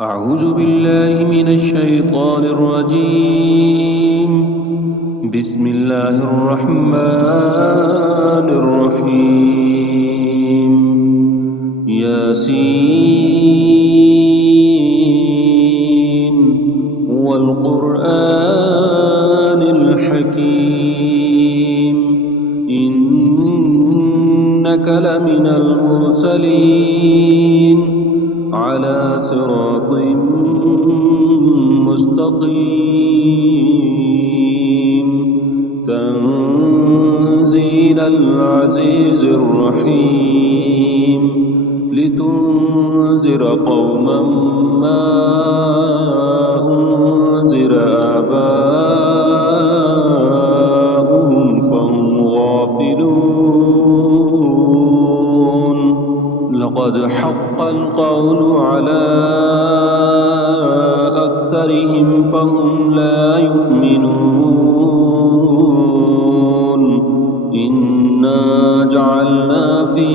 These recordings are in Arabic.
أعوذ بالله من الشيطان الرجيم. بسم الله الرحمن الرحيم. ياسين والقرآن الحكيم إنك لمن المرسلين على صراط مستقيم تنزيل العزيز الرحيم لتنذر قوما ما أنذر آباؤهم فهم غافلون. لقد حق القول على أكثرهم فهم لا يؤمنون. إنا جعلنا في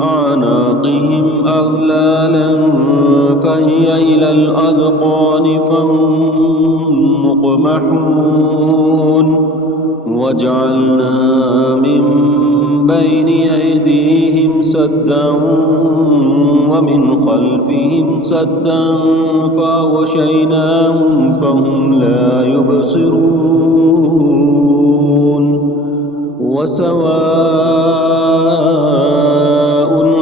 أعناقهم أغلالا فهي إلى الأذقان فهم مقمحون. وجعلنا من بين أيديهم سدا ومن خلفهم سدا فأغشيناهم فهم لا يبصرون. وسواء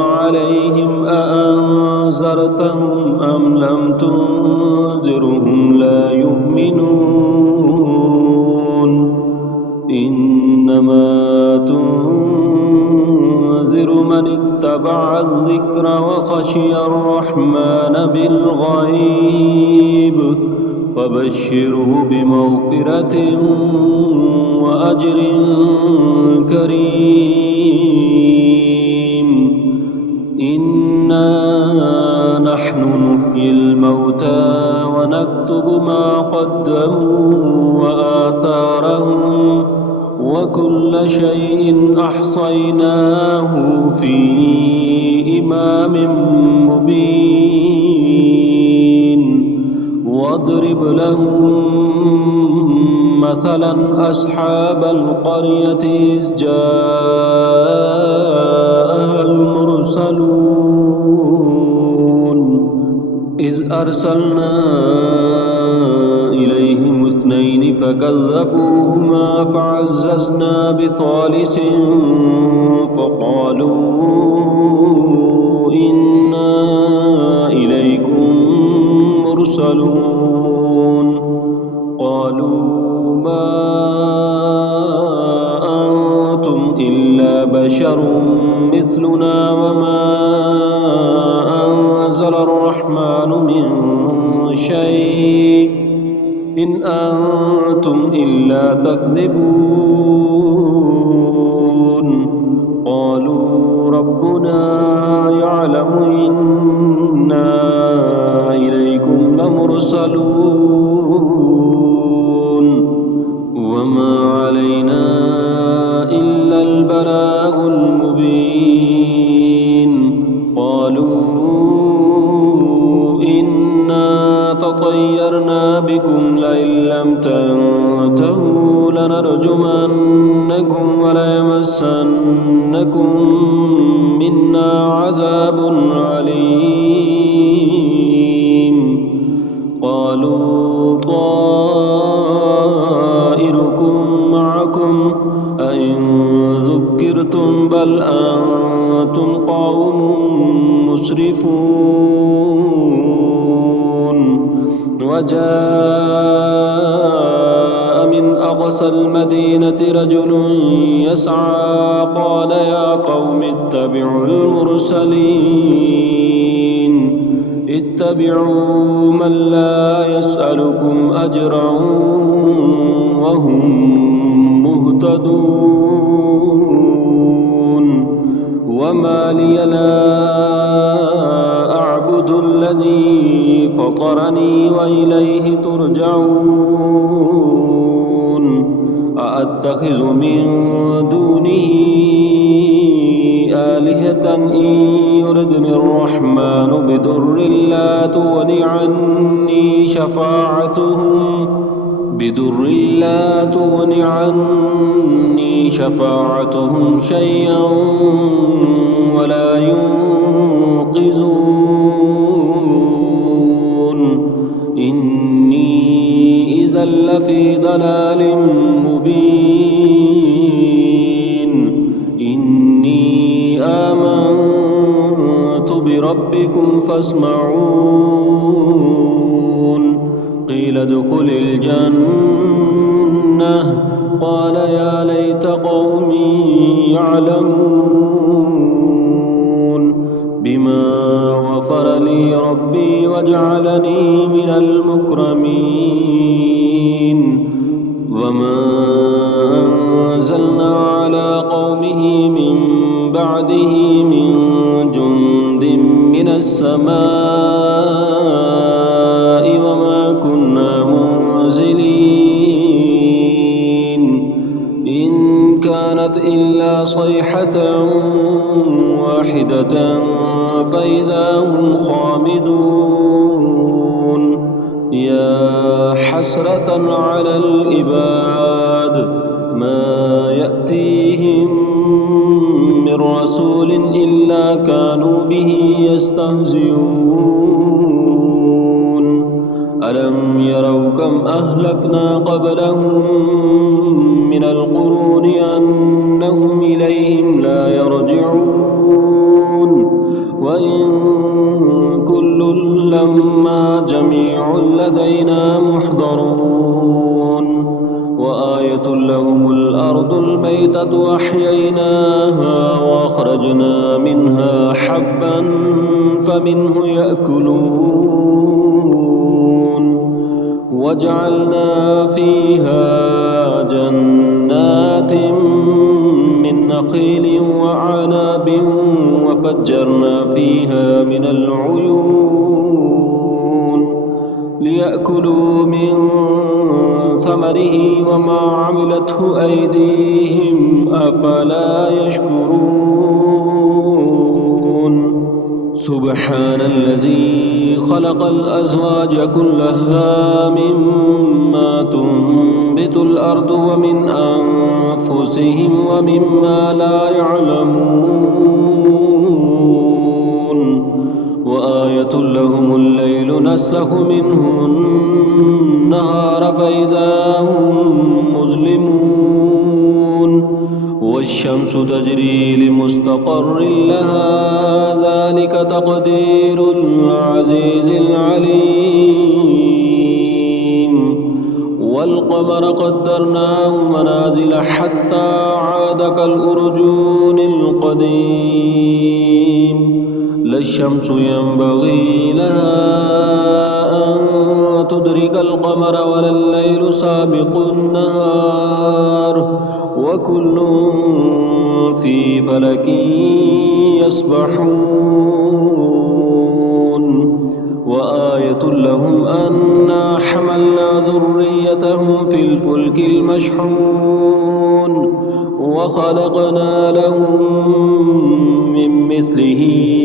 عليهم أأنذرتهم أم لم تنذرهم لا يؤمنون. إنما تنذر من اتبع الذكر وخشي الرحمن بالغيب فبشره بمغفرة وأجر كريم. إنا نحن نحيي الموتى ونكتب ما قدموا وآثارهم وكل شيء أحصيناه في إمام مبين. واضرب لهم مثلا أصحاب القرية إذ جاءها المرسلون إذ أرسلنا إليهم اثنين فكذبوهما فعززنا بثالث فقالوا إنا إليكم مرسلون. قالوا ما أنتم إلا بشر مثلنا وما أنزل الرحمن من شيء إن أنتم إلا تكذبون. قالوا ربنا يعلم إنا إليكم لمرسلون وما علينا إلا البلاغ المبين. قالوا إنا تطيرنا بكم لئن لم تنتهوا لنرجمنكم وليمسنكم منا عذاب عليم. قالوا طائركم معكم أئن ذكرتم بل أنتم قوم مسرفون. وجاء من أقصى المدينة رجل يسعى قال يا قوم اتبعوا المرسلين اتبعوا من لا يسألكم أجرا وهم مهتدون. وما لي لا أعبد الذي فطرني وإليه ترجعون. أأتخذ من دونه آلهة قرية إن يردني الرحمن بضر لا تغن عني شفاعتهم شيئا ولا ينقذون إني إذا لفي ضلال مبين إني آمنت بربكم فاسمعون قيل ادخل الجنة قال يا ليت قومي يعلمون بما غفر لي ربي وجعلني من المكرمين وما أنزلنا على قومه من بعده من جند من السماء وما كنا منزلين إن كانت إلا صيحة واحدة فإذا هم خامدون يا حسرة على العباد ما يأتيهم من رسول إلا كانوا به يستهزئون ألم يروا كم أهلكنا قبلهم من القرون أنهم إليهم لا يرجعون وإن كل لما جميع لدينا محضرون وآية لهم الأرض الميتة أحييناها وأخرجنا منها حبا فمنه يأكلون وجعلنا فيها جنات من نخيل وعناب وفجرنا فيها من العيون ليأكلوا من ثمره وما عملته أيديهم أفلا يشكرون سبحان الذي خلق الأزواج كلها مما تنبت الأرض ومن أنفسهم ومما لا يعلمون وآية لهم الليل نسلخ منه النهار فإذا هم مظلمون والشمس تجري لمستقر لها ذلك تقدير العزيز العليم والقمر قدرناه منازل حتى عاد كالأرجون القديم لا الشمس ينبغي لها أن تدرك القمر ولا الليل سابق النهار وكل في فلك يسبحون وآية لهم أنا حملنا ذريتهم في الفلك المشحون وخلقنا لهم من مثله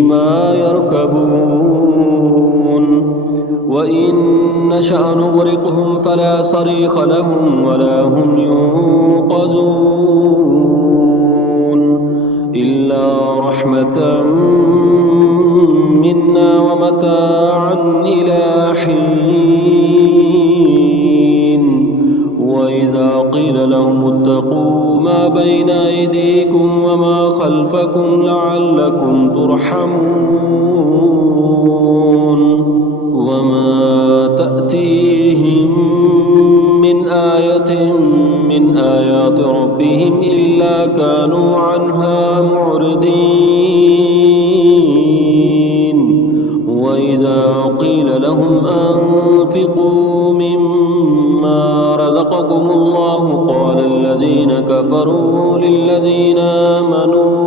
ما يركبون وإن نشأ نغرقهم فلا صريخ لهم ولا هم ينقذون إلا رحمة منا ومتاعا إلى حين وإذا قيل لهم اتقوا ما بين أيديكم وما خلفكم لعلكم ترحمون وما تأتيهم من آية من آيات ربهم إلا كانوا عنها معرضين وإذا قيل لهم أنفقوا مما رزقكم الله قال الذين كفروا للذين آمنوا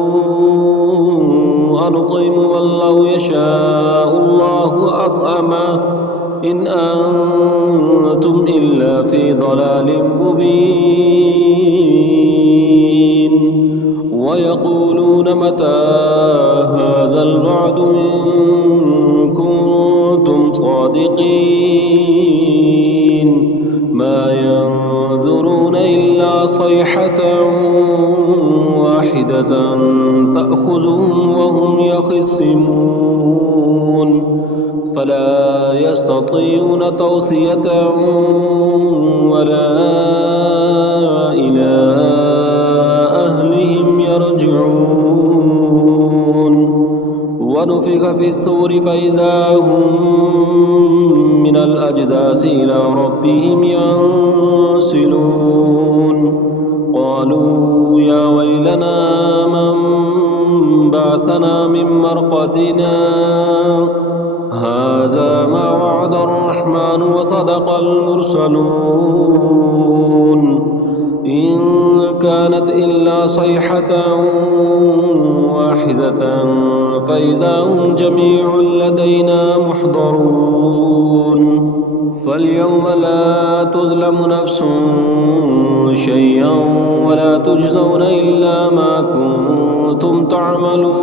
أنطعم من لو يشاء الله أطعمه إن أنتم إلا في ضلال مبين ويقولون متى هذا الوعد إن كنتم صادقين ما ينظرون إلا صيحة واحدة تأخذهم وهم يخصمون فلا يستطيعون توصية ولا إلى أهلهم يرجعون ونفخ في الصور فإذا هم من الأجداث إلى ربهم ينسلون قالوا يا ويلنا من بعثنا من مرقدنا هذا ما وعد الرحمن وصدق المرسلون إن كانت إلا صيحة واحدة فإذا هم جميع لدينا محضرون فاليوم لا تظلم نفس شيئا ولا تجزون إلا ما كنتم تعملون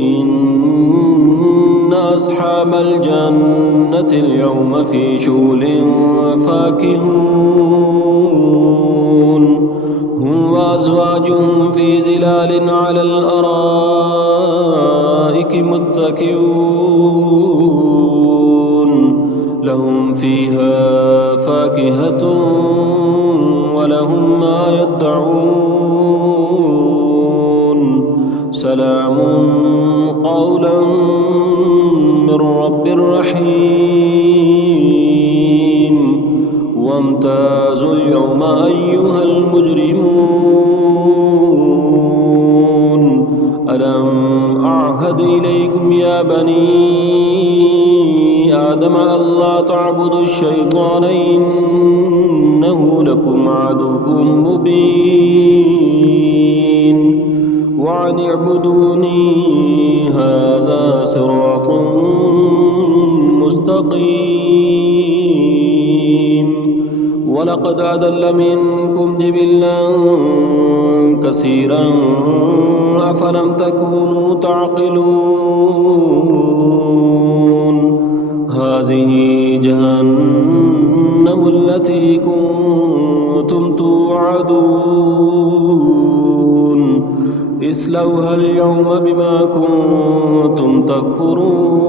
إن أصحاب الجنة اليوم في شغل فاكهون هم وأزواجهم في ظلال على الأرائك متكئون لهم فيها فاكهة ولهم ما يدعون سلام قولا من رب رحيم وامتازوا اليوم أيها المجرمون ألم أعهد إليكم يا بني آدم ألا تعبدوا الشيطان إنه لكم عدو مبين وأن اعبدوني هذا صراط مستقيم ولقد أضل منكم جبلا كثيرا أفلم تكونوا تعقلون هذه جهنم التي كنتم توعدون اصلوها اليوم بما كنتم تكفرون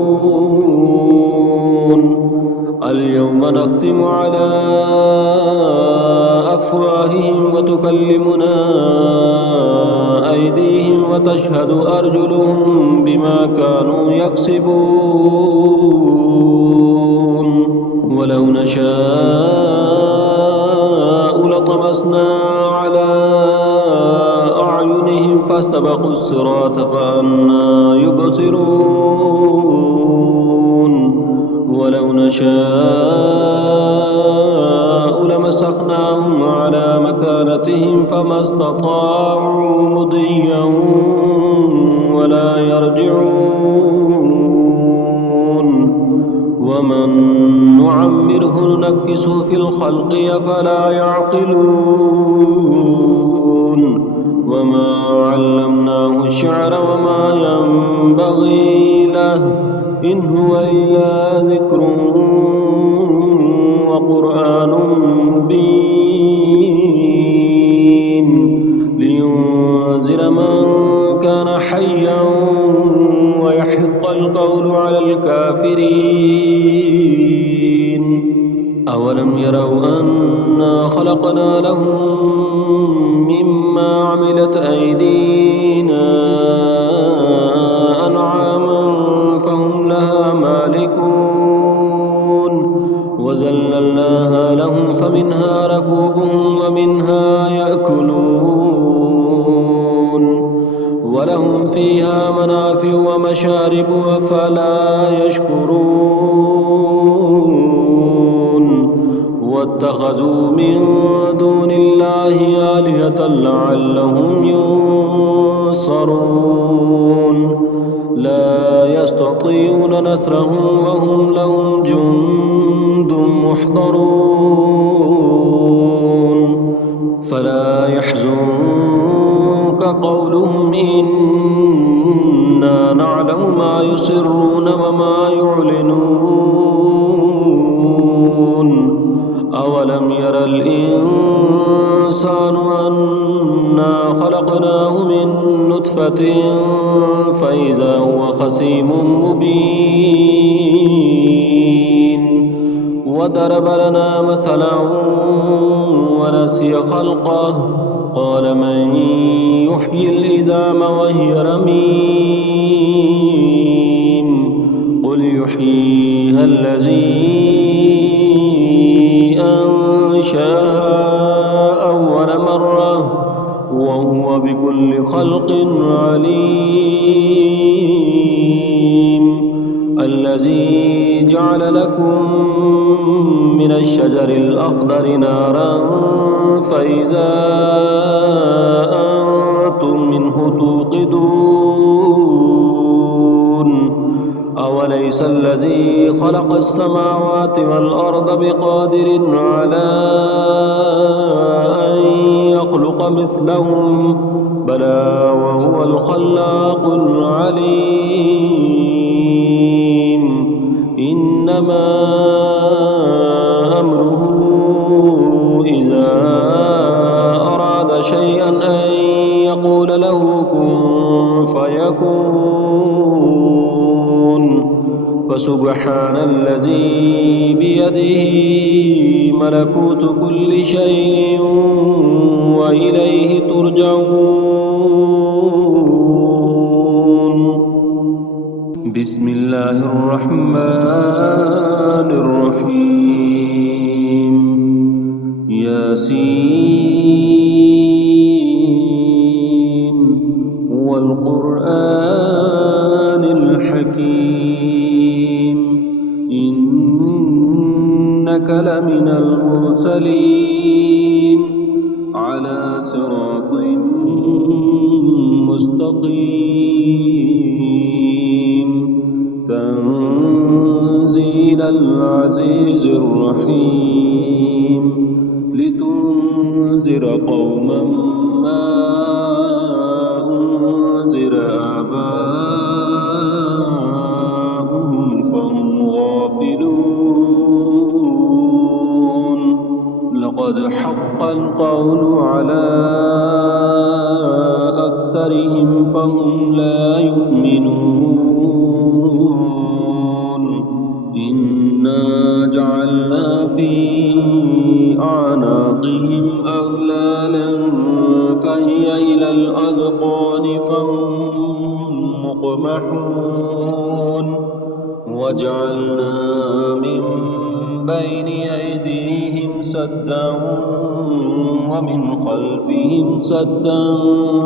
اليوم نختم على أفواههم وتكلمنا أيديهم وتشهد أرجلهم بما كانوا يكسبون ولو نشاء لطمسنا على أعينهم فاستبقوا الصراط فأنى يبصرون ولو نشاء لمسخناهم على مكانتهم فما استطاعوا مضيا ولا يرجعون ومن نعمره ننكسه في الخلق أفلا يعقلون وما علمناه الشعر وما ينبغي له إن هو إلا ذكر وقرآن مبين لينذر من كان حيا ويحق القول على الكافرين أولم يروا أنا خلقنا لهم مما عملت أيدينا أنعاما فهم لها مالكون وذللناها لهم فمنها ركوبهم ومنها يأكلون ولهم فيها منافع ومشارب أفلا يشكرون واتخذوا من دون الله آلهة لعلهم ينصرون لا يستطيعون نصرهم وهم لهم جند محضرون فلا يحزنك قولهم إنا نعلم ما يسرون وما يعلنون أولم ير الإنسان أنا خلقناه من نطفة فإذا هو خصيم مبين وضرب لنا مثلا ونسي خلقه قال من يحيي العظام وهي رميم قل يحييها الذي أنشأها أول مرة وهو بكل خلق عليم الذي جعل لكم من الشجر الأخضر نارا فإذا أنتم منه توقدون أوليس الذي خلق السماوات والأرض بقادر على أن يخلق مثلهم بلى وهو الخلاق العليم إنما أمره إذا أراد شيئا أن يقول له كن فيكون فسبحان الذي بيده ملكوت كل شيء وإليه ترجعون بسم الله الرحمن الرحيم ياسين والقرآن الحكيم إنك لمن المرسلين على صراط مستقيم تنزيل العزيز الرحيم لتنذر قوما ما أنذر آباؤهم فهم غافلون لقد حق القول على أكثرهم فهم لا يؤمنون إنا جعلنا في أعناقهم أغلالا فهي إلى الأذقان فهم مقمحون وجعلنا من بين أيديهم سدا ومن خلفهم سدا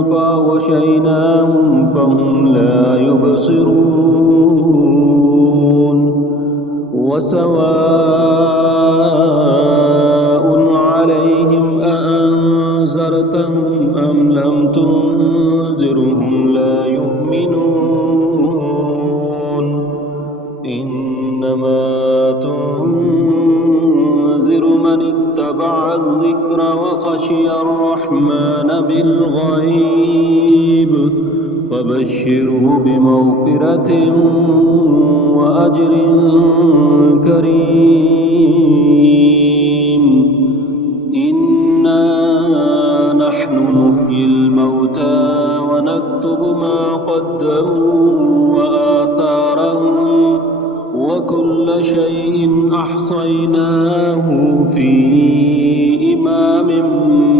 فأغشيناهم فهم لا يبصرون وسواء عليهم أأنذرتهم أم لم تنذرهم لا يؤمنون إنما تنذر من اتبع الذكر وخشي الرحمن بالغيب فبشره بمغفرة وأجر كريم إنا نحن نحيي الموتى ونكتب ما قدموا وآثارهم وكل شيء أحصيناه في إمام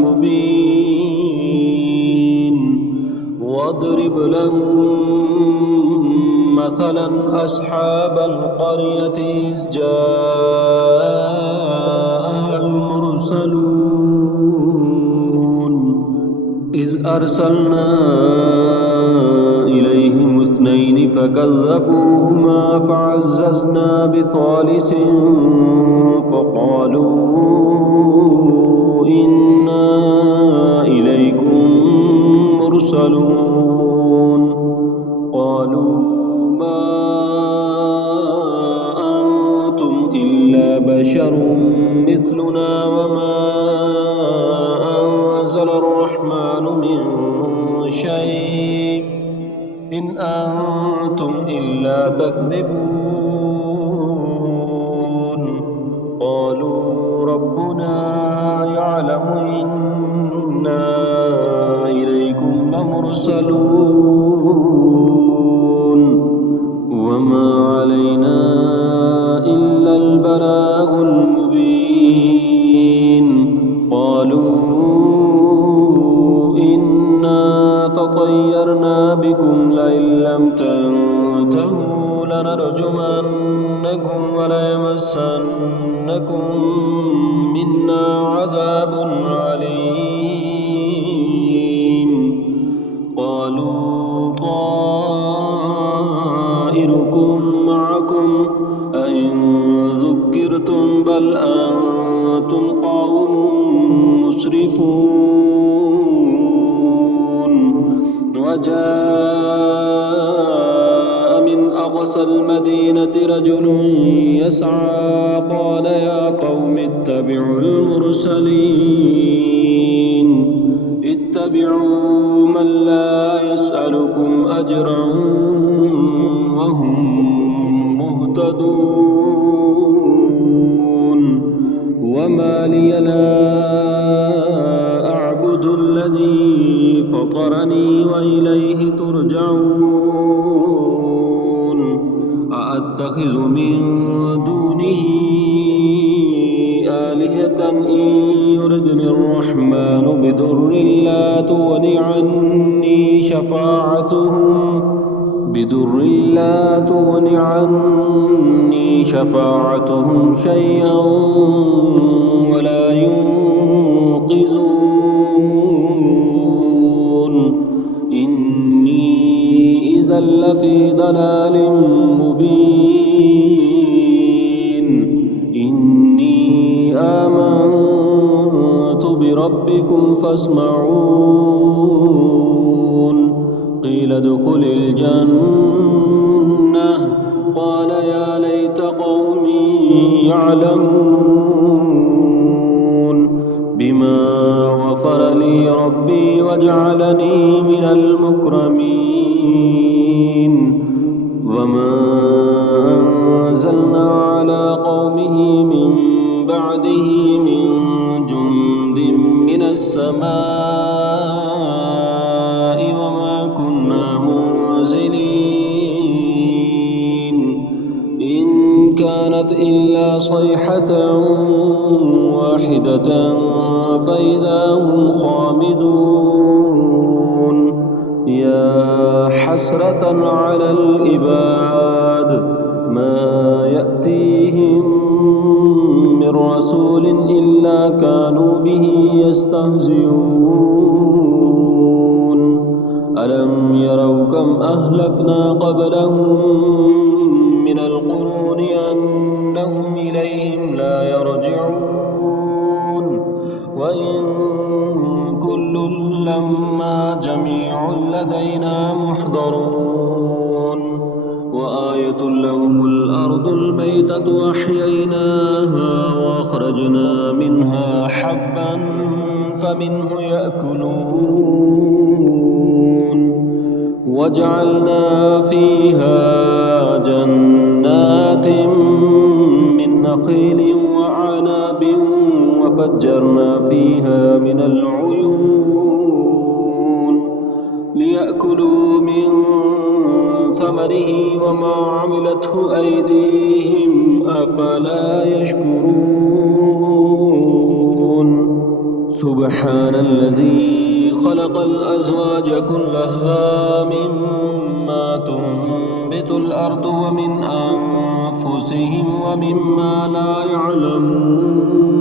مبين واضرب لهم مثلا أصحاب القرية إذ جاءها المرسلون إذ أرسلنا إليهم اثنين فكذبوهما فعززنا بثالث فقالوا إنا إليكم مرسلون قالوا ما أنتم إلا بشر مثلنا وما شيء إن أنتم إلا تكذبون قالوا ربنا يعلم إنا إليكم لمرسلون وما علينا إلا البلاغ المبين قالوا إنا تطيرنا بكم لئن لم تنتهوا لنرجمنكم وليمسنكم منا عذاب عليم قالوا طائركم معكم أئن ذكرتم بل أنتم قوم مسرفون وجاء من أقصى المدينة رجل يسعى قال يا قوم اتبعوا المرسلين اتبعوا من لا يسألكم أجرا وهم مهتدون وما لي لا أعبد الذي فطرني وإليه ترجعون أأتخذ من دونه آلهة إن يردني الرحمن بضر لا تغن عني شفاعتهم شيئا ولا ينقذون إني إذا لفي ضلال مبين إني آمنت بربكم فاسمعون قيل ادخل الجنة قال يا ليت قومي يعلمون بما غفر لي ربي وجعلني من المكرمين وما أنزلنا على قومه من بعده من جند من السماء وما كنا منزلين إن كانت إلا صيحة واحدة فإذا هم خامدون يا حسرة على العباد ما يأتيهم من رسول إلا كانوا به يستهزئون ألم يروا كم أهلكنا قبلهم من القرون أنهم إليهم لا يرجعون وإن كل لما جميع لدينا محضرون وآية لهم الأرض الميتة وأحييناها وأخرجنا منها حبا فمنه يأكلون وجعلنا فيها جنات من نخيل وعناب وفجرنا فيها من العيون ليأكلوا من ثمره وما عملته أيديهم أفلا يشكرون سبحان الذي خلق الأزواج كلها مما تنبت الأرض ومن أنفسهم ومما لا يعلمون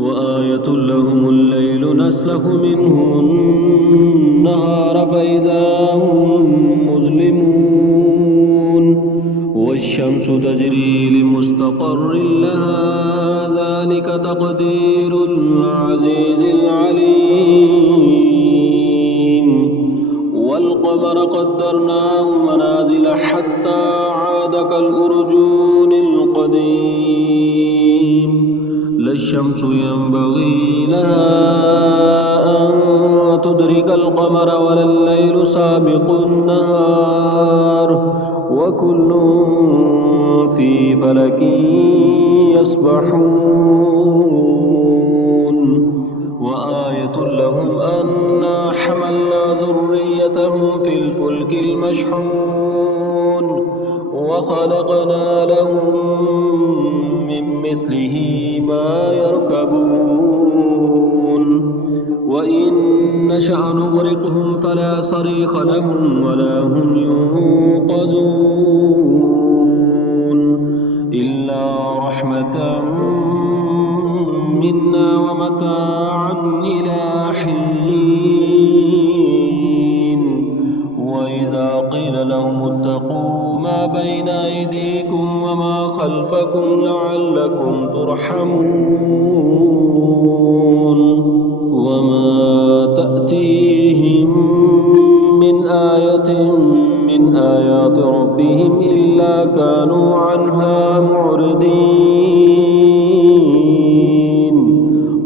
وآية لهم الليل نسلخ منه النهار فإذا هم مظلمون والشمس تجري لمستقر لها ذلك تقدير العزيز العليم والقمر قدرناه منازل حتى عاد كالأرجون القديم لا الشمس ينبغي لها أن تدرك القمر ولا الليل سابق النهار وكل في فلك يسبحون وآية لهم أنا حملنا ذريتهم في الفلك المشحون وخلقنا لهم من مثله ما يركبون وإن نشأ نغرقهم فلا صريخ لهم ولا هم ينقذون إلا رحمة منا ومتاعا إلى حين وإذا قيل لهم اتقوا ما بين أيديكم وما خلفكم لعلكم ترحمون وما تأتيهم من آية من آيات ربهم إلا كانوا عنها معرضين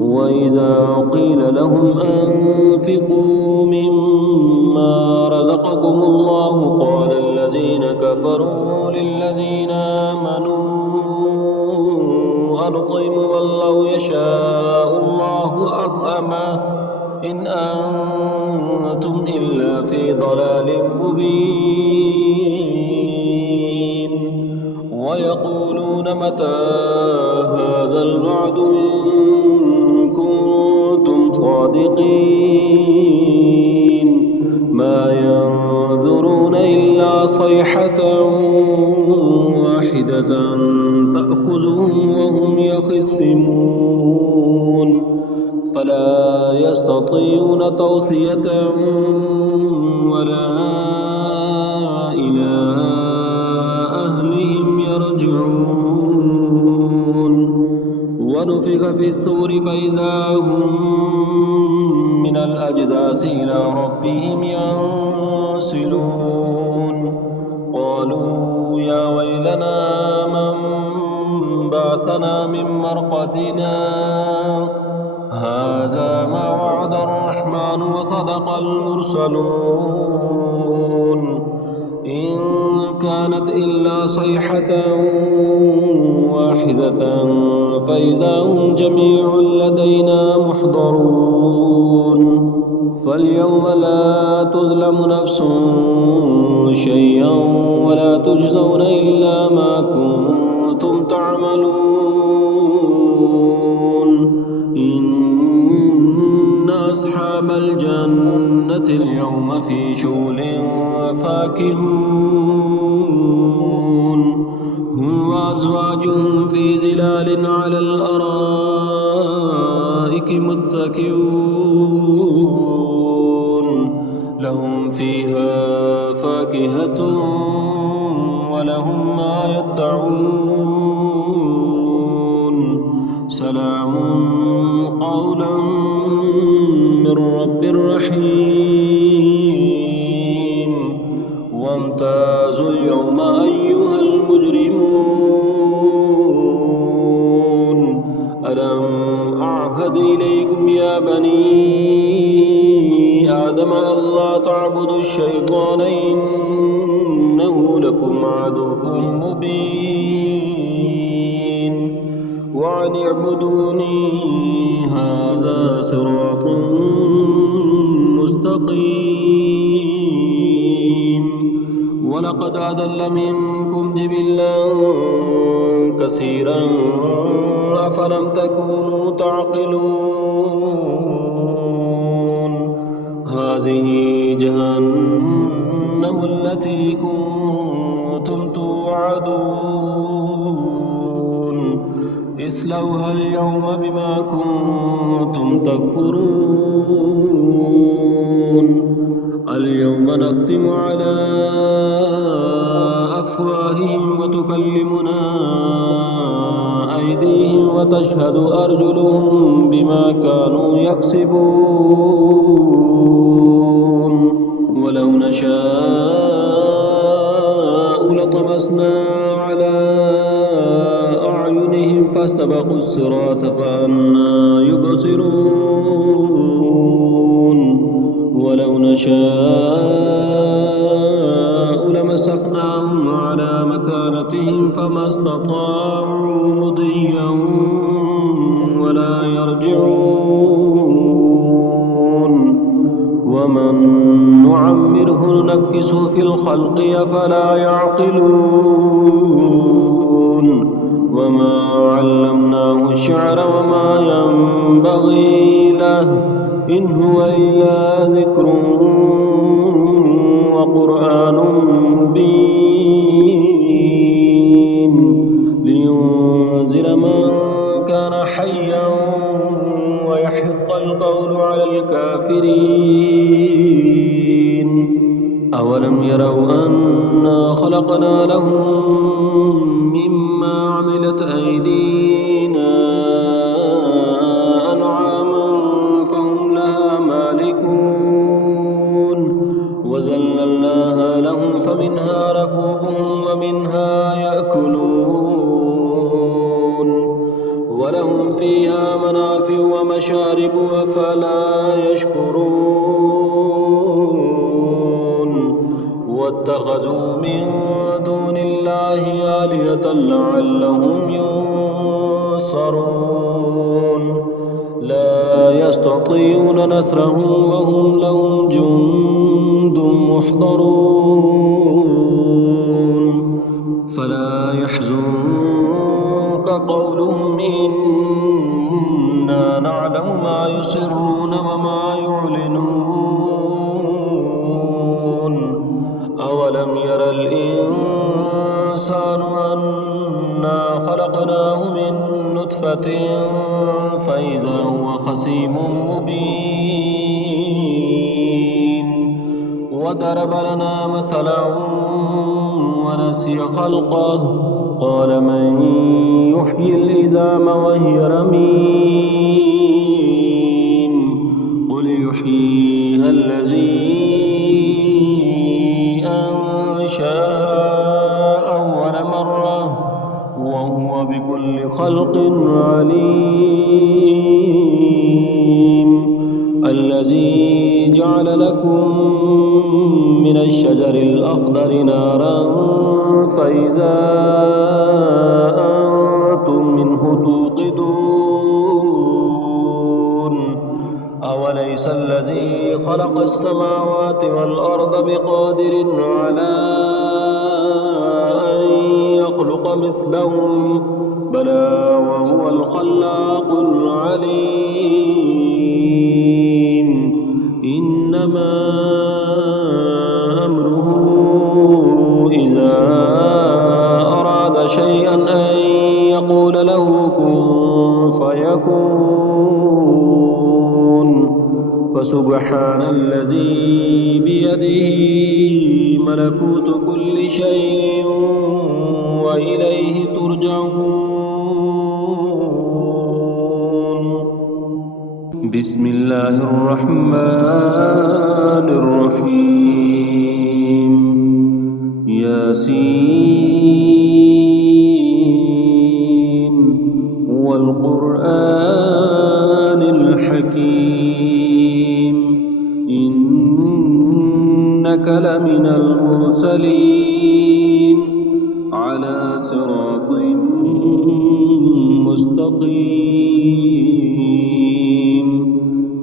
وإذا قيل لهم أنفقوا مما رزقكم الله قال الذين كفروا للذين آمنوا أنطعم من لو يشاء الله أطعمه إن أنتم إلا في ضلال مبين ويقولون متى هذا الوعد إن كنتم صادقين ما ينظرون إلا صيحة واحدة تأخذهم وهم يخصمون فلا يستطيعون توصية ولا إلى أهلهم يرجعون ونفخ في الصور فإذا هم من الأجداث إلى ربهم ينسلون قالوا يا ويلنا من بعثنا من مرقدنا هذا ما وعد الرحمن وصدق المرسلون إن كانت إلا صيحة واحدة فإذا هم جميع لدينا محضرون فاليوم لا تظلم نفس شيئا ولا تجزون إلا ما كنتم تعملون إن أصحاب الجنة اليوم في شغل فاكهون هم وأزواجهم في ظلال على الأرائك متكئون لهم فيها فاكهة ولهم ما يدعون سلام قولا من رب رحيم وامتازوا اليوم أيها المجرمون ألم أعهد إليكم يا بني آدم ألا تعبدوا الشيطان إنه لكم عدو مبين وأن اعبدوني هذا صراط مستقيم ولقد أضل منكم جبلا كثيرا أفلم تكونوا تعقلون هذه جهنم التي كنتم توعدون اصلوها اليوم بما كنتم تكفرون اليوم نختم على أفواههم وتكلمنا أيديهم وتشهد أرجلهم بما كانوا يكسبون ولو نشاء لطمسنا على أعينهم فاستبقوا الصراط فأنى يبصرون ولو نشاء لمسخناهم على مكانتهم فما استطاعوا مضيا ولا يرجعون ومن نعمره نكسه في الخلق أفلا يعقلون وما علمناه الشعر وما ينبغي له إن هو إلا ذكر وقرآن مبين لينذر من كان حيا ويحق القول على الكافرين أولم يروا أنا خلقنا لهم مما عملت أيدينا أنعاما فهم لها مالكون وذللناها لهم فمنها ركوبهم ومنها يأكلون ولهم فيها منافع ومشارب أفلا يشكرون واتخذوا من دون الله آلهة لعلهم ينصرون لا يستطيعون نصرهم وهم لهم جند محضرون فلا يحزنك قولهم إنا نعلم ما يسرون وما يعلنون أولم ير الإنسان أنا خلقناه من نطفة فإذا هو خصيم مبين وضرب لنا مثلا ونسي خلقه قال من يحيي العظام وهي رميم قل يحييها الذي أنشأها أول مرة وهو بكل خلق عليم الذي جعل لكم من الشجر الأخضر نارا فإذا أنتم منه توقدون أوليس الذي خلق السماوات والأرض بقادر على أن يخلق مثلهم بلى وهو الخلاق العليم إنما أمره إذا أراد شيئا أن يقول له كن فيكون فسبحان الذي بيده ملكوت كل شيء وإليه ترجعون بسم الله الرحمن الرحيم ياسين والقرآن الحكيم إنك لمن المرسلين على صراط مستقيم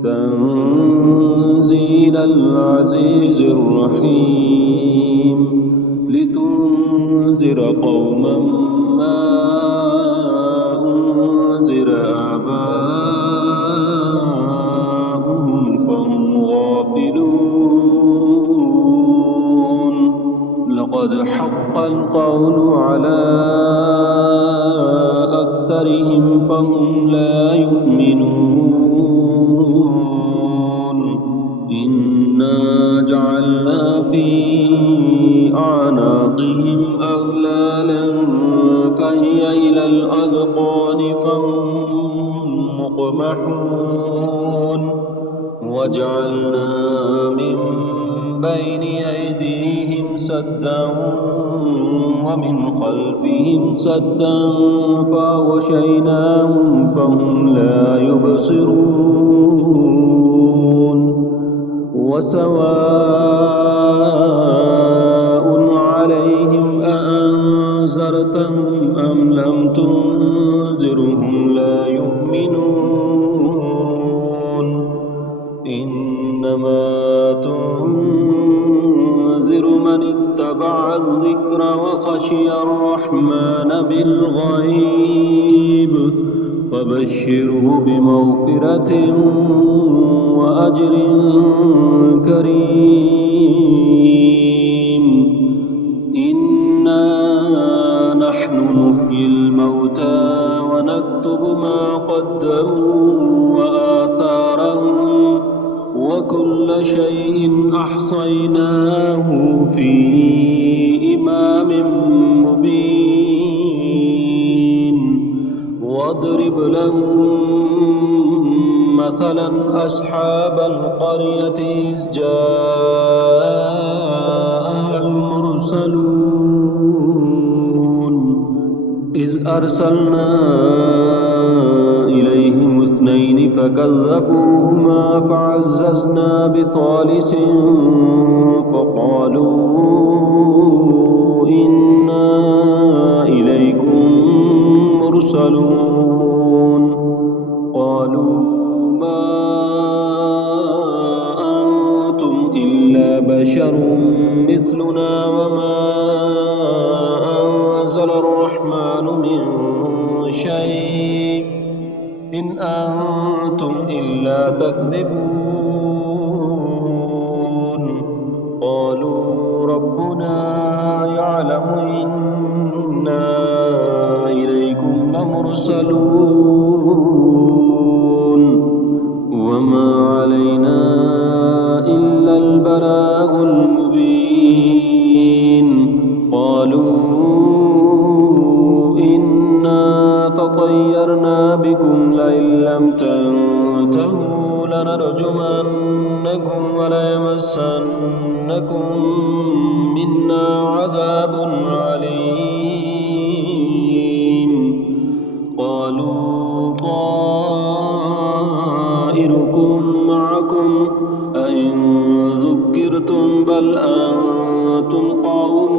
تنزيل العزيز الرحيم لتنذر قوما ما أنذر آباؤهم فهم غافلون لقد حق القول على أكثرهم فهم لا يؤمنون إنا جعلنا في أعناقهم أغلالا فهي إلى الأذقان فهم مقمحون وجعلنا من بين أيديهم سدا ومن خلفهم سدا فأغشيناهم فهم لا يبصرون وسواء عليهم أأنذرتهم أم لم تنذرهم لا يؤمنون إنما تنذر من اتبع الذكر وخشي الرحمن بالغيب فبشره بمغفرة وأجر كريم إنا نحن نحيي الموتى ونكتب ما قدموا وآثارهم وكل شيء أحصيناه في إمام مبين واضرب لهم مثلا أصحاب القرية إذ جاءها المرسلون إذ أرسلنا إليهم اثنين فكذبوهما فعززنا بثالث فقالوا إنا إليكم مرسلون قالوا ما أنتم إلا بشر مثلنا وما أنزل الرحمن من شيء إن أنتم إلا تكذبون قالوا ربنا يعلم إنا إليكم لمرسلون وما علينا إلا البلاغ المبين قالوا إنا تطيرنا بكم لئن لم تنتهوا لنرجمنكم وليمسنكم منا عذاب عليم قالوا طائركم معكم أئن ذكرتم بل أنتم قوم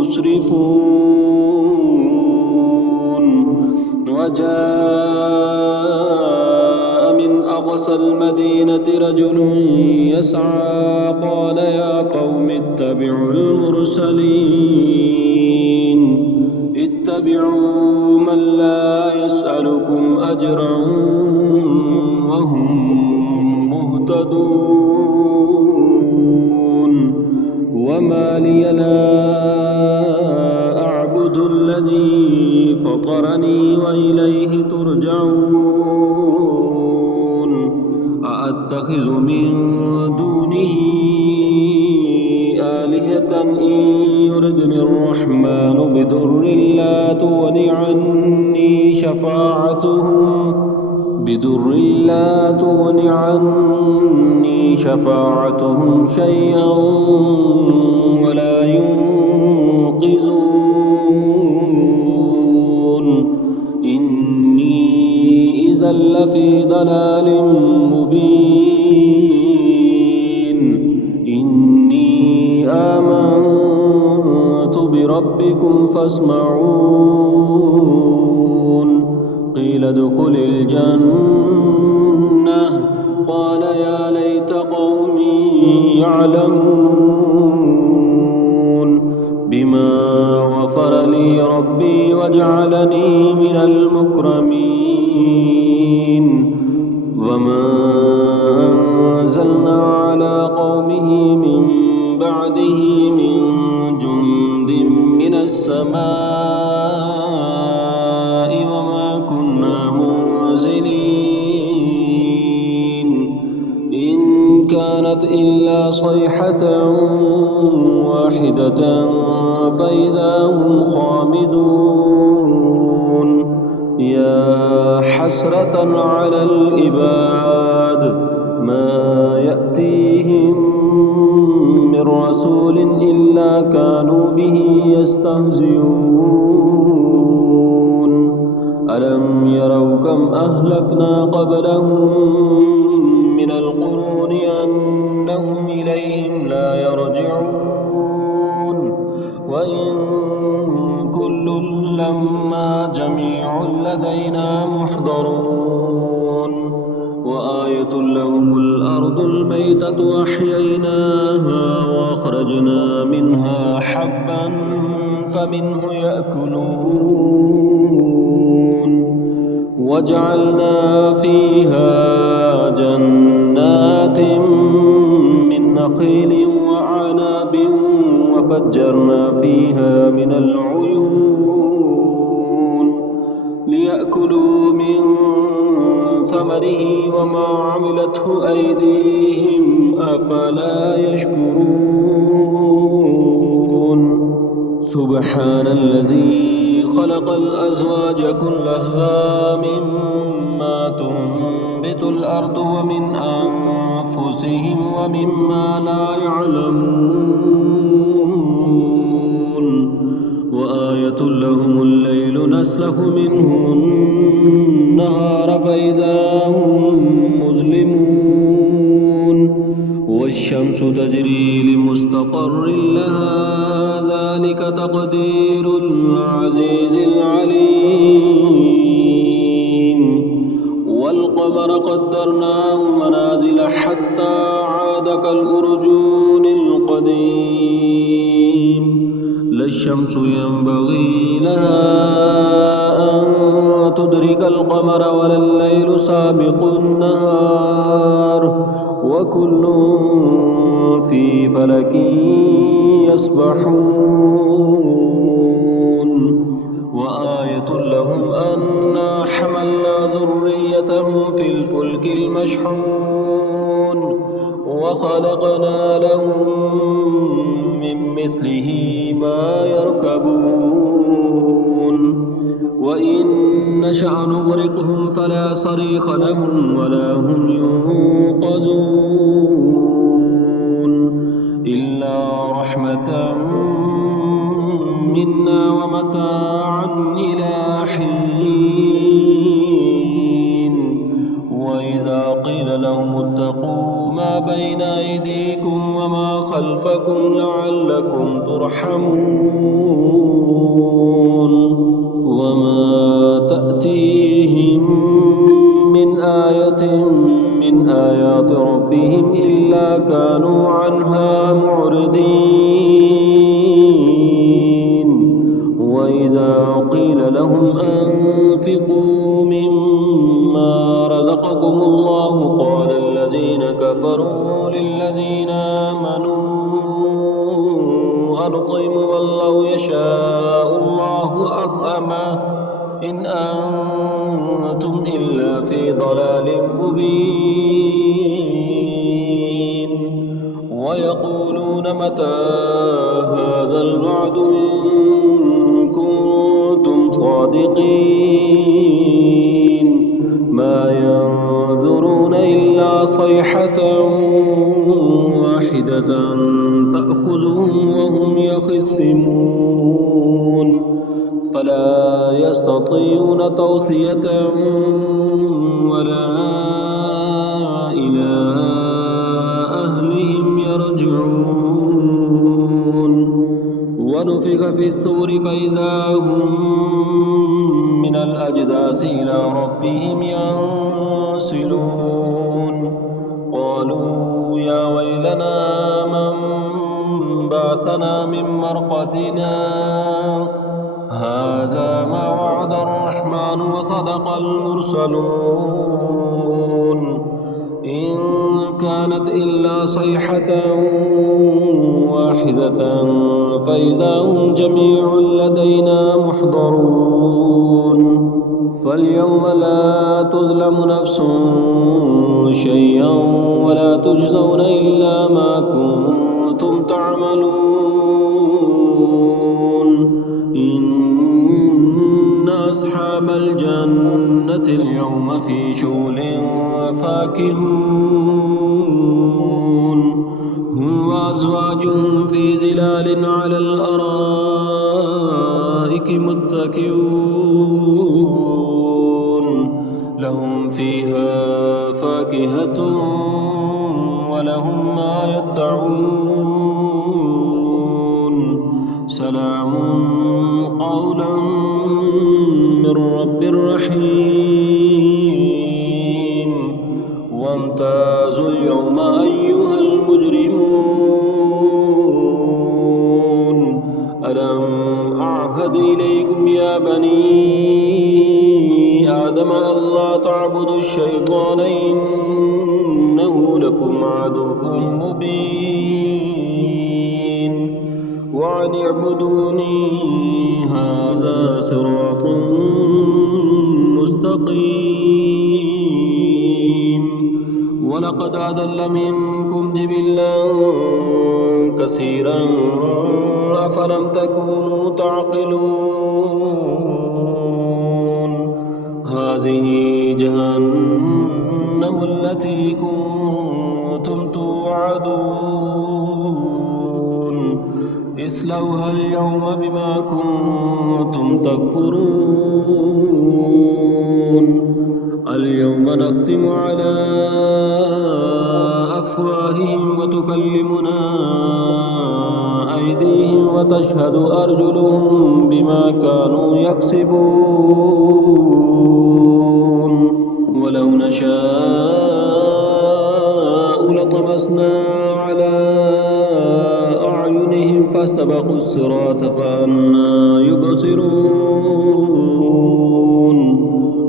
مسرفون وجاء من أقصى المدينة رجل يسعى قال يا قوم اتبعوا المرسلين اتبعوا من لا يسألكم أجرا وهم مهتدون وما لي لا أعبد الذي فطرني وإليه ترجعون أأتخذ من دونه آلهة إن يردني الرحمن بضر لا تغن عني شفاعتهم شيئا ولا ينقذون إني إذا لفي ضلال مبين إني آمنت بربكم فاسمعون قيل ادخل الجنة قال يا ليت قومي يعلمون بما غفر لي ربي وجعلني من المكرمين وما أنزلنا على قومه من بعده من جند من السماء وما كنا منزلين إن كانت إلا صيحة واحدة فإذا هم خامدون يا حسرة على العباد ما يأتيهم من رسول إلا كانوا به يستهزئون ألم يروا كم أهلكنا قبلهم من القرون إنهم إليهم لا يرجعون وإن كل لما جميع لدينا محضرون وآية لهم الأرض الميتة أحييناها وأخرجنا منها حبا فمنه يأكلون وجعلنا فيها جنات من نخيل وعناب وفجرنا فيها من العيون ليأكلوا من ثمره وما عملته أيديهم أفلا يشكرون سبحان الذي خلق الأزواج كلها مما تنبت الأرض ومن أنفسهم ومما لا يعلمون وآية لهم الليل نسلخ منه النهار فإذا هم مظلمون والشمس تجري لمستقر لها ذلك تقدير العزيز العليم والقمر قدرناه منازل حتى عاد كالأرجون القديم لا الشمس ينبغي لها أن تدرك القمر ولا الليل سابق النهار وكل في فلك يسبحون وآية لهم أنا حملنا ذريتهم في الفلك المشحون وخلقنا لهم من مثله ما يركبون وإن نشأ نغرقهم فلا صريخ لهم ولا هم ينقذون إلا رحمة منا ومتاعا إلى حين وإذا قيل لهم اتقوا ما بين أيديكم وما خلفكم لعلكم ترحمون وما تأتيهم من آية من آيات ربهم إلا كانوا عنها معرضين وإذا قيل لهم أنفقوا مما رزقكم الله قال الذين كفروا للذين آمنوا أنطعم من لو يشاء الله أطعمه إن أنتم إلا في ضلال مبين ويقولون متى هذا الوعد إن كنتم صادقين ما ينظرون إلا صيحة واحدة تأخذهم وهم يخصمون فلا يستطيعون توصية ولا إلى أهلهم يرجعون ونفخ في الصور فإذا هم من الأجداث إلى ربهم ينسلون قالوا يا ويلنا من بعثنا من مرقدنا هذا ما وعد الرحمن وصدق المرسلون إن كانت إلا صيحة واحدة فإذا هم جميع لدينا محضرون فاليوم لا تظلم نفس شيئا ولا تجزون إلا ما كنتم تعملون إن أصحاب الجنة اليوم في شغل فاكهون هم وأزواجهم في ظلال على الأرائك متكئون لهم فيها فاكهة ولهم ما قولا من رب رحيم وامتازوا اليوم أيها المجرمون ألم أعهد إليكم يا بني آدم ألا تعبدوا الشيطان إنه لكم عدو مبين وأن اعبدوني هذا صراط مستقيم ولقد أضل منكم جبلا كثيرا أفلم تكونوا تعقلون هذه جهنم التي كنتم توعدون اصلوها اليوم بما كنتم تكفرون اليوم نختم على أفواههم وتكلمنا أيديهم وتشهد أرجلهم بما كانوا يكسبون ولو نشاء لطمسنا على أعينهم فاستبقوا الصراط فأنى يبصرون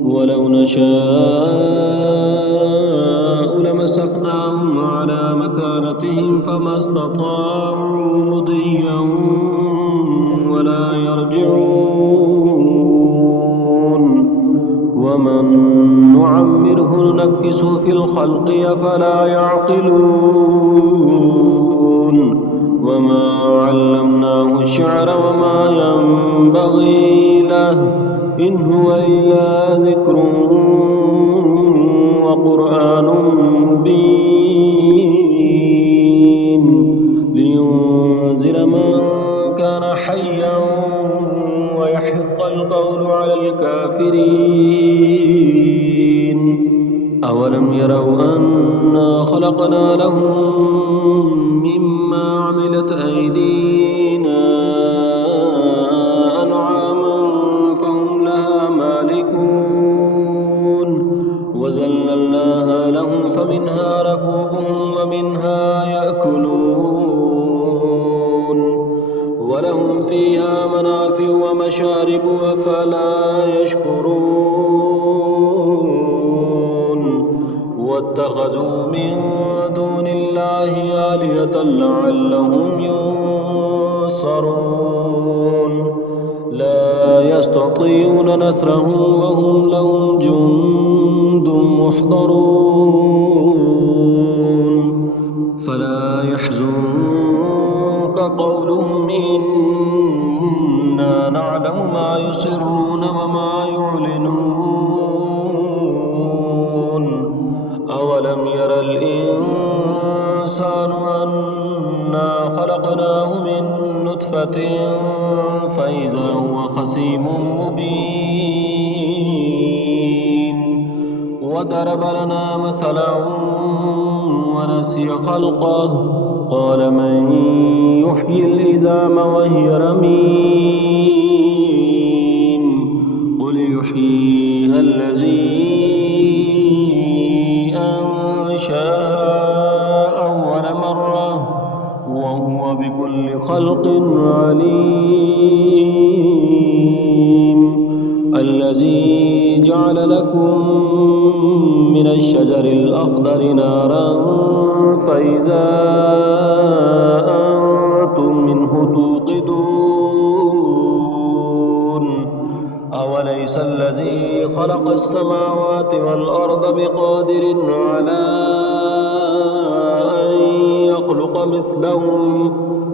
ولو نشاء لمسخناهم على مكانتهم فما استطاعوا مضيا ولا يرجعون ومن نعمره نكسه في الخلق أفلا يعقلون وما علمناه الشعر وما ينبغي له إن هو إلا ذكر وقرآن مبين لينذر من كان حيا ويحق القول على الكافرين أولم يروا أنا خلقنا لهم مما عملت أيدينا أنعاما فهم لها مالكون وذللناها لهم فمنها ركوبهم ومنها يأكلون ولهم فيها منافع ومشارب أفلا يشكرون واتخذوا من دون الله آلهة لعلهم ينصرون لا يستطيعون نصرهم وهم لهم جند محضرون فلا يحزنك قولهم إنا نعلم ما يسرون وما يعلنون أولم ير الإنسان أنا خلقناه من نطفة فإذا هو خصيم مبين وضرب لنا مثلا ونسي خلقه قال من يحيي العظام وهي رميم قل يحييها الذي أنشأها أول مرة وهو بكل خلق عليم الذي جعل لكم من الشجر الأخضر نارا فإذا أنتم منه توقدون أوليس الذي خلق السماوات والأرض بقادر على أن يخلق مثلهم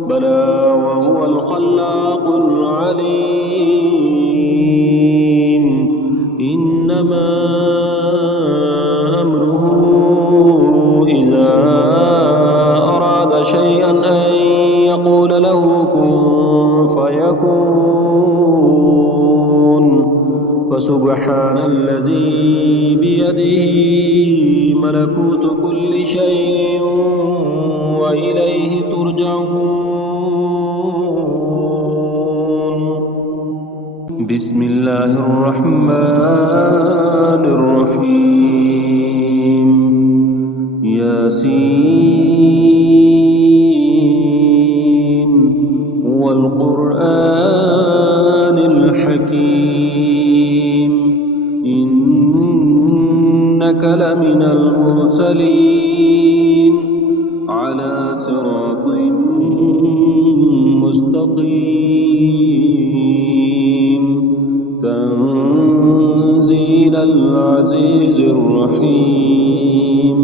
بلى وهو الخلاق العليم إنما أمره إذا أراد شيئا أن يقول له كن فيكون فسبحان الذي بيده ملكوت كل شيء وإليه ترجعون بسم الله الرحمن الرحيم ياسين والقرآن الحكيم إنك لمن المرسلين على صراط مستقيم تنزيل العزيز الرحيم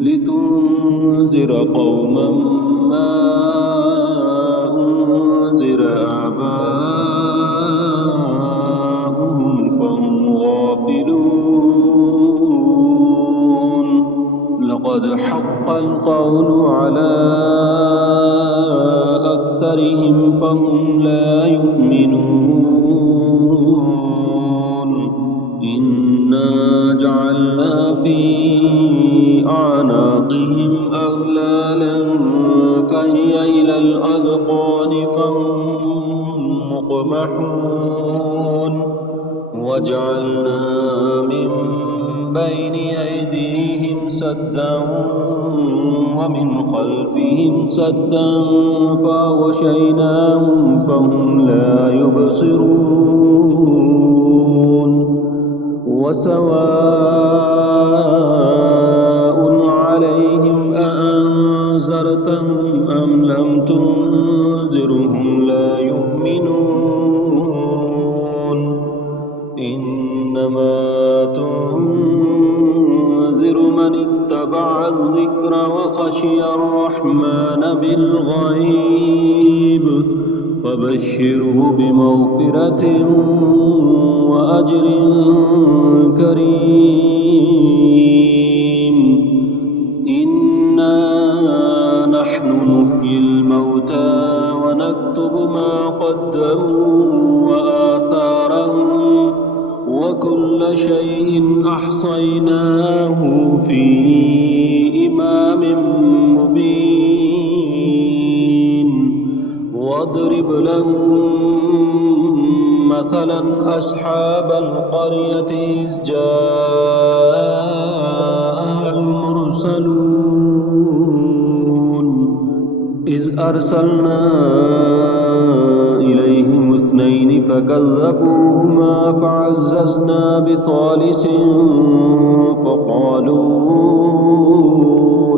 لتنذر قوما ما أنذر آباؤهم فهم غافلون لقد حق القول على أكثرهم فهم لا يؤمنون إنا جعلنا في أعناقهم أغلالا فهي إلى الأذقان فهم مقمحون وجعلنا من بين أيديهم سدا ومن خلفهم سدا فأغشيناهم فهم لا يبصرون وسواء عليهم أأنذرتهم أم لم تنذرهم لا يؤمنون إنما تنذر من اتبع الذكر وخشي الرحمن بالغيب فبشره بمغفرة وأجر كريم إنا نحن نحيي الموتى ونكتب ما قدموا وآثارهم وكل شيء أحصيناه في إمام مبين واضرب لهم مثلا أصحاب القرية إذ جاءها المرسلون إذ أرسلنا إليهم اثنين فكذبوهما فعززنا بثالث فقالوا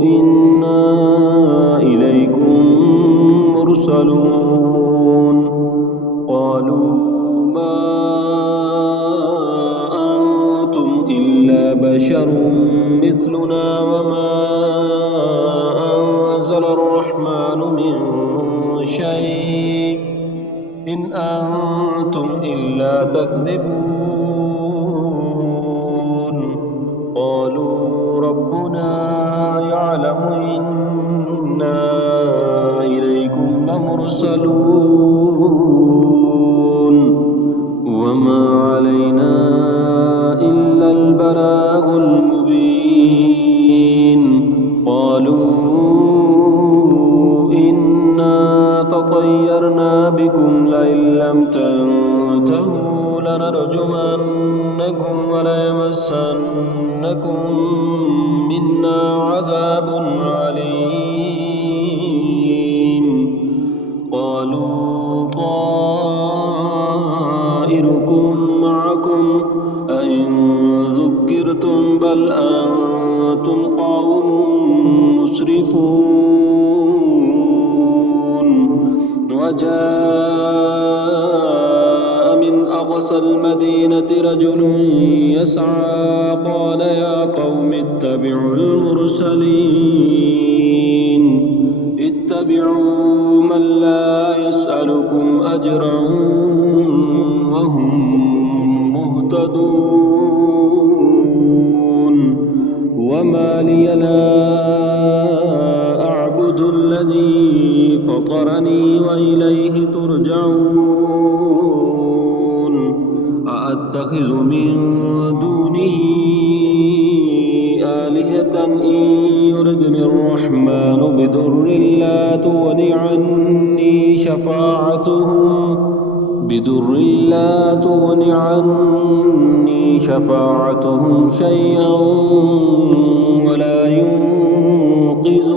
إنا إليكم مرسلون قالوا ما أنتم إلا بشر مثلنا وما أنزل الرحمن من شيء إن أنتم إلا تكذبون قالوا ربنا يعلم إنا إليكم لمرسلون وما علينا إلا البلاغ المبين قالوا إنا تطيرنا بكم لئن لم تنتهوا لنرجمنكم وليمسنكم منا عذاب عليم قالوا طائركم معكم أئن ذكرتم بل أنتم قوم مسرفون وجاء من أقصى المدينة رجل يسعى قال يا قوم اتبعوا المرسلين اتبعوا من لا يسألكم أجرا وهم مهتدون وما لي لا أعبد الذي فطرني وإليه ترجعون أأتخذ من دونه آلهة إن يردني الرحمن بضر لا تغن عني بضر لا تغن عني شفاعتهم شيئا ولا ينقذون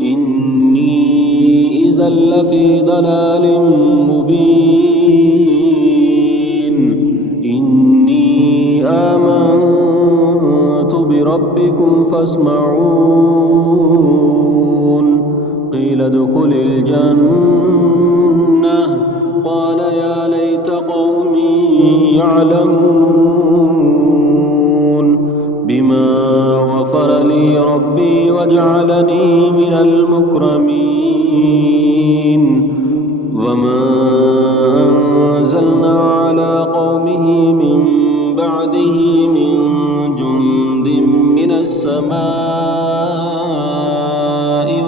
إني إذا لفي ضلال مبين إني آمنت بربكم فاسمعون قيل ادخل الجنة قال يا ليت قومي يعلمون بما غفر لي ربي وجعلني من المكرمين وما أنزلنا على قومه من بعده من جند من السماء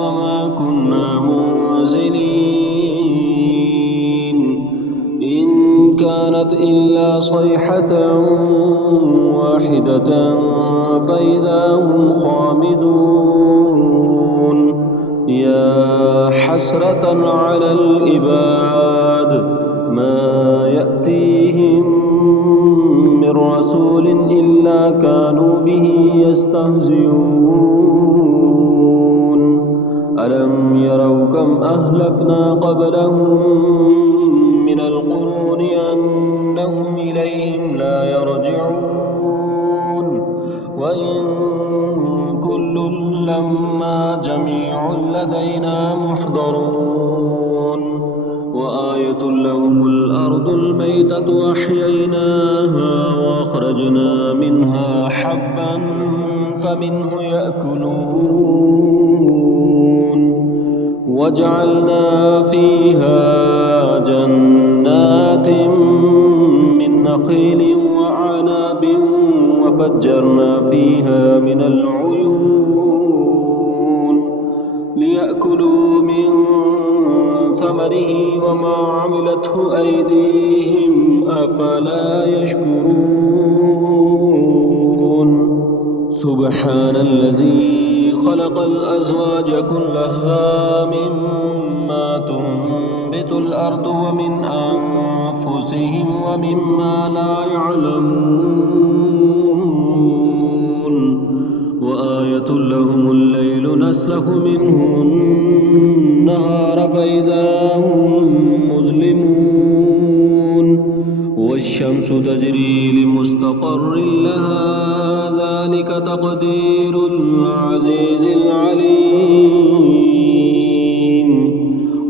وما كنا منزلين إن كانت إلا صيحة واحدة فإذا هم خامدون يا حسرة على العباد ما يأتيهم من رسول إلا كانوا به يستهزئون ألم يروا كم أهلكنا قبلهم من القرون أنهم إليهم لا يرجعون وإن كل لما جميع لدينا محضرون وآية لهم الأرض الميتة أحييناها وأخرجنا منها حبا فمنه يأكلون وجعلنا فيها جنات من نخيل وعناب وفجرنا فيها من العيون ليأكلوا من ثمره وما عملته أيديهم أفلا يشكرون سبحان الذي خلق الأزواج كلها مما تنبت الأرض ومن أنفسهم ومما لا يعلمون وآية لهم الليل نسلخ منه النهار فإذا هم مظلمون والشمس تجري لمستقر لها ذلك تقدير العزيز العليم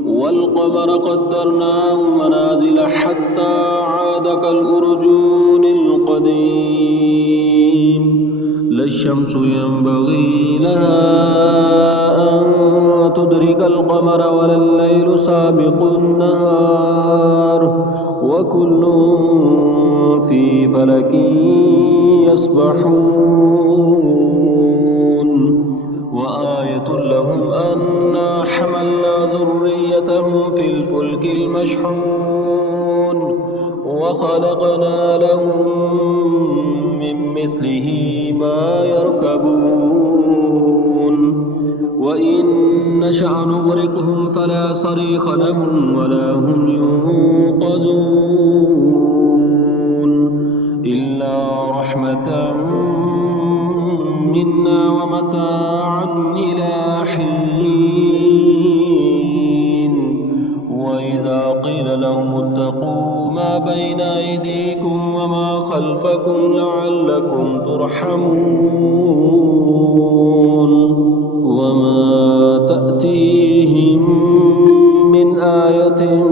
والقمر قدرناه منازل حتى عاد كالأرجون القديم لا الشمس ينبغي لها أن تدرك القمر ولا الليل سابق النهار وكل في فلك يسبحون وآية لهم أنا حملنا ذريتهم في الفلك المشحون وخلقنا لهم من مثله ما يركبون وإن نشأ نغرقهم فلا صريخ لهم ولا هم ينقذون إلا رحمة منا ومتاعا إلى حين وإذا قيل لهم اتقوا ما بين أيديكم وما خلفكم لعلكم ترحمون وما تأتيهم من آية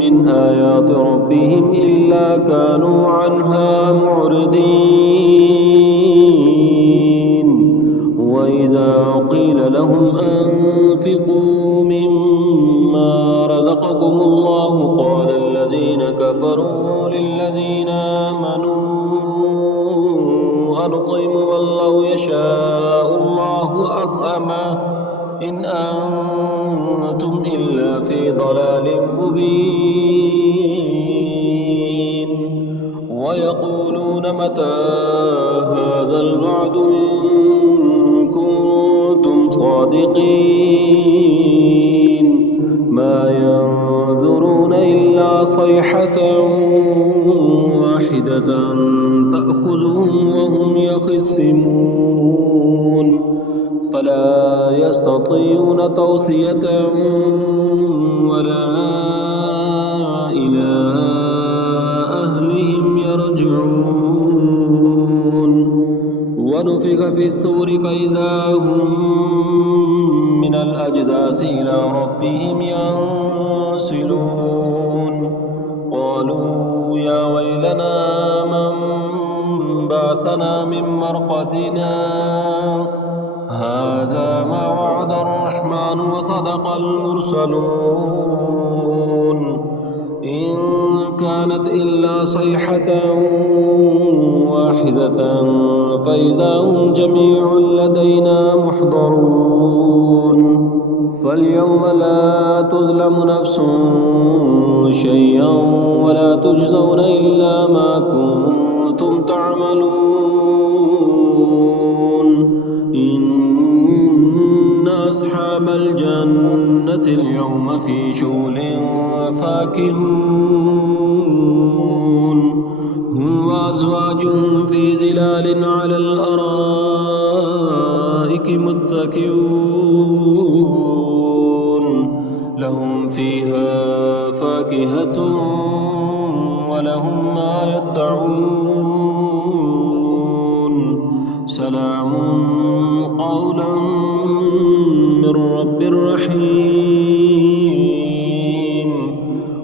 من آيات ربهم إلا كانوا عنها معرضين وإذا قيل لهم أنفقوا مما رزقكم الله قال الذين كفروا للذين آمنوا أنطعم من لو يشاء الله أطعمه إن أنتم إلا في ضلال مبين ويقولون متى هذا الوعد إن كنتم صادقين ما ولا توصية ولا إلى أهلهم يرجعون ونفخ في الصور فإذا هم من الأجداث إلى ربهم ينسلون قالوا يا ويلنا من بعثنا من مرقدنا هذا ما وعد الرحمن وصدق المرسلون إن كانت إلا صيحة واحدة فإذا هم جميع لدينا محضرون فاليوم لا تظلم نفس شيئا ولا تجزون إلا ما كنتم تعملون إن أصحاب الجنة اليوم في شغل فاكهون هم وأزواجهم في ظلال على الأرائك متكئون لهم فيها فاكهة ولهم ما يدعون سلام قولا من رب رحيم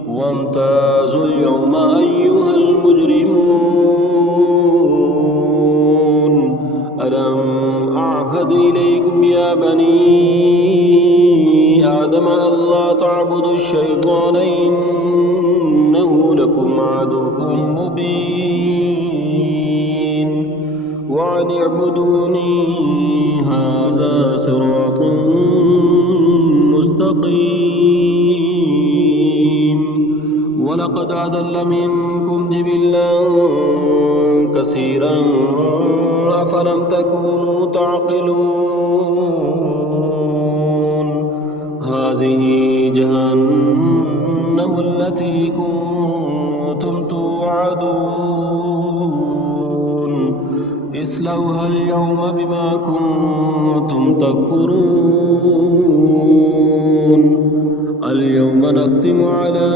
وامتازوا اليوم أيها المجرمون ألم أعهد إليكم يا بني آدم ألا تعبدوا الشيطان إنه لكم عدو مبين وأن اعبدوني هذا صراط مستقيم ولقد أضل منكم جبلا كثيرا أفلم تكونوا تعقلون هذه جهنم التي كنتم توعدون اصلوها اليوم بما كنتم تكفرون اليوم نختم على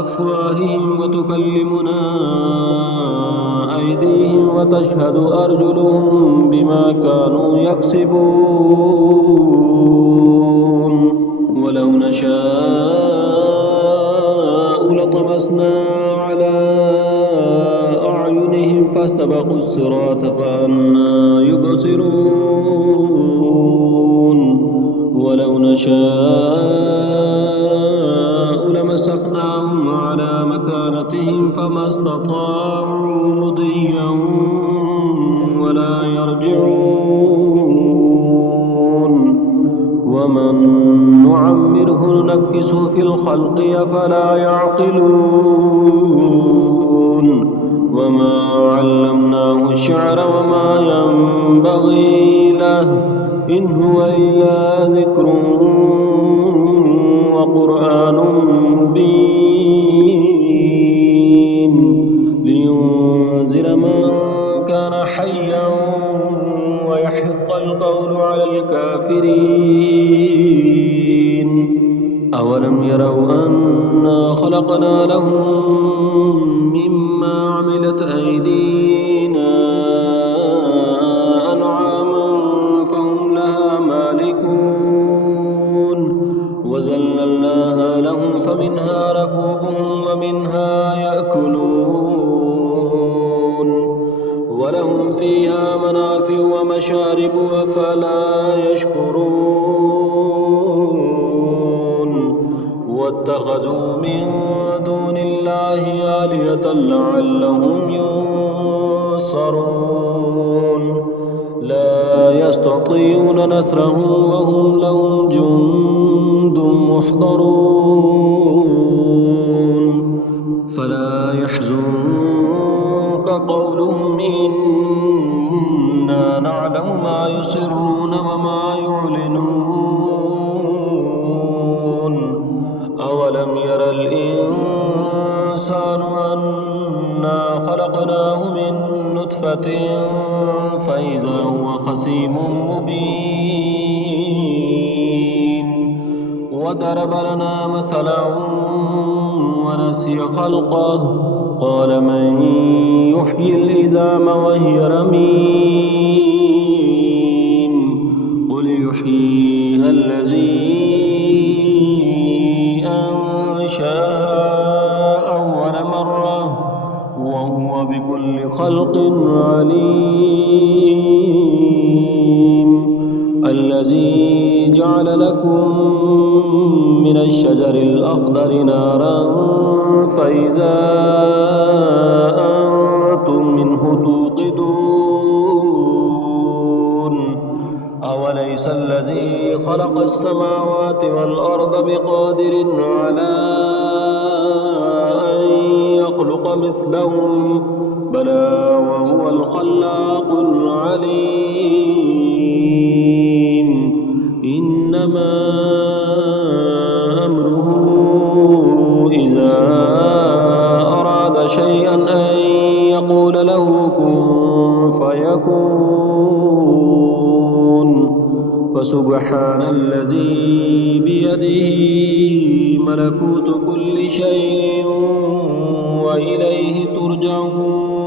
أفواههم وتكلمنا أيديهم وتشهد أرجلهم بما كانوا يكسبون ولو نشاء لطمسنا على أعينهم فاستبقوا الصراط فأنى يبصرون ولو نشاء لمسخناهم على مكانتهم فما استطاعوا مضيا ولا يرجعون ومن نعمره نكسه في الخلق أفلا يعقلون وما علمناه الشعر وما ينبغي له إن هو إلا ذكر وقرآن مبين لينذر من كان حيا ويحق القول على الكافرين أولم يروا أنا خلقنا لهم مما عملت أيدينا أنعاما فهم لها مالكون وذللناها لهم فمنها ركوبهم ومنها يأكلون ولهم فيها منافع ومشارب أفلا يشكرون واتخذوا من دون الله آلهة لعلهم ينصرون لا يستطيعون نصرهم وهم لهم جند محضرون فلا يحزنك قولهم إنا نعلم ما يسرون وما يعلنون أولم ير الإنسان أنا خلقناه من نطفة فإذا هو خصيم مبين وضرب لنا مثلا ونسي خلقه قال من يحيي العظام وهي رميم قل يحييها الذي أنشأها أول مرة وهو بكل خلق عليم الذي جعل لكم من الشجر الأخضر نارا فإذا أنتم منه توقدون أوليس الذي خلق السماوات والأرض بقادر على أن يخلق مثلهم بلى وهو الخلاق العليم إنما أمره إذا أراد شيئا أن يقول له كن فيكون فسبحان الذي بيده ملكوت كل شيء وإليه ترجعون